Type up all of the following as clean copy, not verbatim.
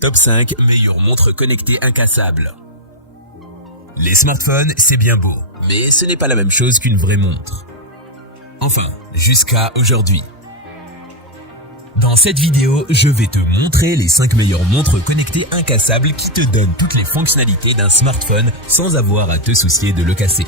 Top 5 meilleures montres connectées incassables. Les smartphones, c'est bien beau, mais ce n'est pas la même chose qu'une vraie montre. Enfin, jusqu'à aujourd'hui. Dans cette vidéo, je vais te montrer les 5 meilleures montres connectées incassables qui te donnent toutes les fonctionnalités d'un smartphone sans avoir à te soucier de le casser.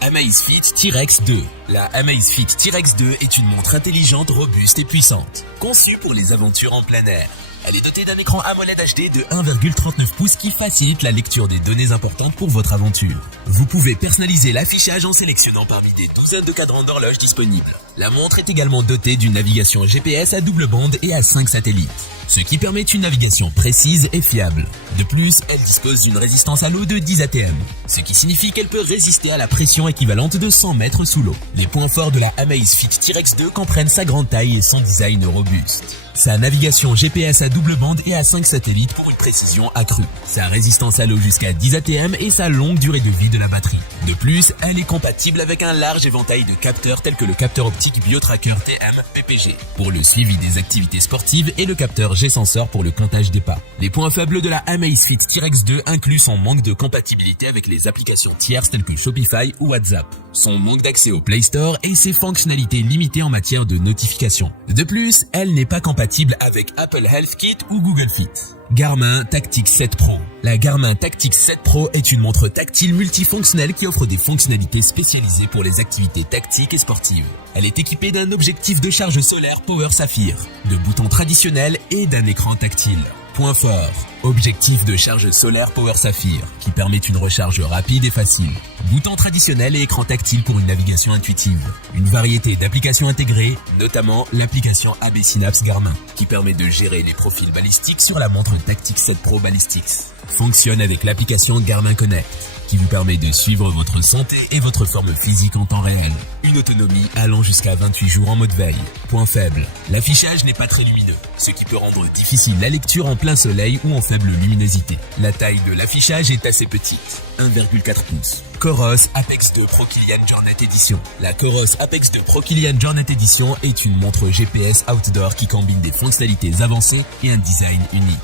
Amazfit T-Rex 2. La Amazfit T-Rex 2 est une montre intelligente, robuste et puissante, conçue pour les aventures en plein air. Elle est dotée d'un écran AMOLED HD de 1,39 pouces qui facilite la lecture des données importantes pour votre aventure. Vous pouvez personnaliser l'affichage en sélectionnant parmi des douzaines de cadrans d'horloge disponibles. La montre est également dotée d'une navigation GPS à double bande et à 5 satellites, ce qui permet une navigation précise et fiable. De plus, elle dispose d'une résistance à l'eau de 10 ATM, ce qui signifie qu'elle peut résister à la pression équivalente de 100 mètres sous l'eau. Les points forts de la Amazfit T-Rex 2 comprennent sa grande taille et son design robuste. Sa navigation GPS à double bande et à 5 satellites pour une précision accrue. Sa résistance à l'eau jusqu'à 10 ATM et sa longue durée de vie de la batterie. De plus, elle est compatible avec un large éventail de capteurs tels que le capteur optique BioTracker TM-PPG pour le suivi des activités sportives et le capteur G-Sensor pour le comptage des pas. Les points faibles de la Amazfit T-Rex 2 incluent son manque de compatibilité avec les applications tierces telles que Shopify ou WhatsApp, son manque d'accès au Play Store et ses fonctionnalités limitées en matière de notification. De plus, elle n'est pas compatible avec Apple Health Kit ou Google Fit. Garmin Tactix 7 Pro. La Garmin Tactix 7 Pro est une montre tactile multifonctionnelle qui offre des fonctionnalités spécialisées pour les activités tactiques et sportives. Elle est équipée d'un objectif de charge solaire Power Saphir, de boutons traditionnels et d'un écran tactile. Point fort, objectif de charge solaire Power Saphir, qui permet une recharge rapide et facile. Bouton traditionnel et écran tactile pour une navigation intuitive. Une variété d'applications intégrées, notamment l'application AB Synapse Garmin, qui permet de gérer les profils balistiques sur la montre Tactix 7 Pro Ballistics. Fonctionne avec l'application Garmin Connect, qui vous permet de suivre votre santé et votre forme physique en temps réel. Une autonomie allant jusqu'à 28 jours en mode veille. Point faible, l'affichage n'est pas très lumineux, ce qui peut rendre difficile la lecture en plein soleil ou en faible luminosité. La taille de l'affichage est assez petite, 1,4 pouces. Coros Apex 2 Pro Kilian Jornet Edition. La Coros Apex 2 Pro Kilian Jornet Edition est une montre GPS outdoor qui combine des fonctionnalités avancées et un design unique.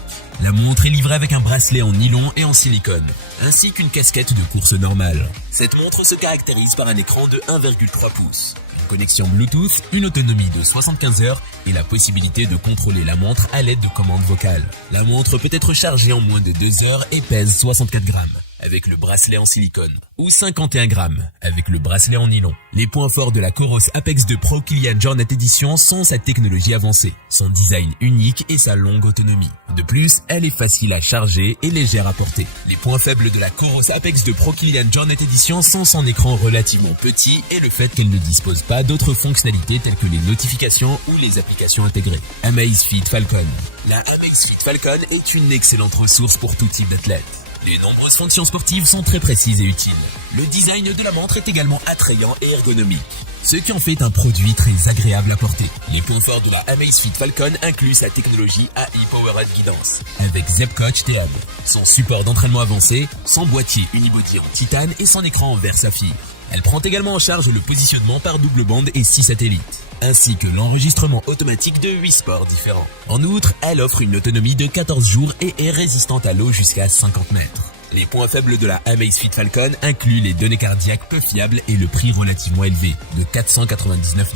La montre est livrée avec un bracelet en nylon et en silicone, ainsi qu'une casquette de course normale. Cette montre se caractérise par un écran de 1,3 pouces, une connexion Bluetooth, une autonomie de 75 heures et la possibilité de contrôler la montre à l'aide de commandes vocales. La montre peut être chargée en moins de 2 heures et pèse 64 grammes. Avec le bracelet en silicone, ou 51 grammes avec le bracelet en nylon. Les points forts de la Coros Apex 2 Pro Kilian Jornet Edition sont sa technologie avancée, son design unique et sa longue autonomie. De plus, elle est facile à charger et légère à porter. Les points faibles de la Coros Apex 2 Pro Kilian Jornet Edition sont son écran relativement petit et le fait qu'elle ne dispose pas d'autres fonctionnalités telles que les notifications ou les applications intégrées. Amazfit Falcon. La Amazfit Falcon est une excellente ressource pour tout type d'athlète. Les nombreuses fonctions sportives sont très précises et utiles. Le design de la montre est également attrayant et ergonomique, ce qui en fait un produit très agréable à porter. Les points forts de la Amazfit Falcon incluent sa technologie AI Powered Guidance, avec ZEP-Coach TM, son support d'entraînement avancé, son boîtier unibody en titane et son écran en verre saphir. Elle prend également en charge le positionnement par double bande et 6 satellites, ainsi que l'enregistrement automatique de 8 sports différents. En outre, elle offre une autonomie de 14 jours et est résistante à l'eau jusqu'à 50 mètres. Les points faibles de la Amazfit Falcon incluent les données cardiaques peu fiables et le prix relativement élevé, de $499.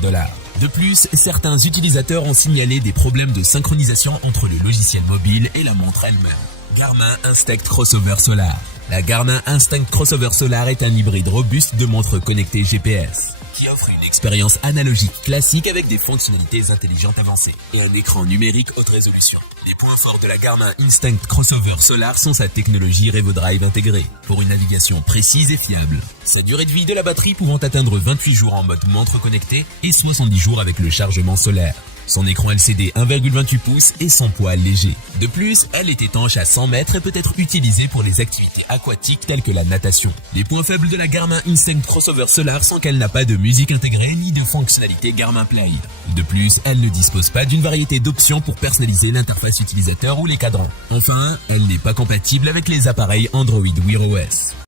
De plus, certains utilisateurs ont signalé des problèmes de synchronisation entre le logiciel mobile et la montre elle-même. Garmin Instinct Crossover Solar. La Garmin Instinct Crossover Solar est un hybride robuste de montre connectée GPS, qui offre une expérience analogique classique avec des fonctionnalités intelligentes avancées et un écran numérique haute résolution. Les points forts de la Garmin Instinct Crossover Solar sont sa technologie RevoDrive intégrée pour une navigation précise et fiable. Sa durée de vie de la batterie pouvant atteindre 28 jours en mode montre connectée et 70 jours avec le chargement solaire. Son écran LCD 1,28 pouces et son poids léger. De plus, elle est étanche à 100 mètres et peut être utilisée pour les activités aquatiques telles que la natation. Les points faibles de la Garmin Instinct Crossover Solar sont qu'elle n'a pas de musique intégrée ni de fonctionnalité Garmin Play. De plus, elle ne dispose pas d'une variété d'options pour personnaliser l'interface utilisateur ou les cadrans. Enfin, elle n'est pas compatible avec les appareils Android Wear OS.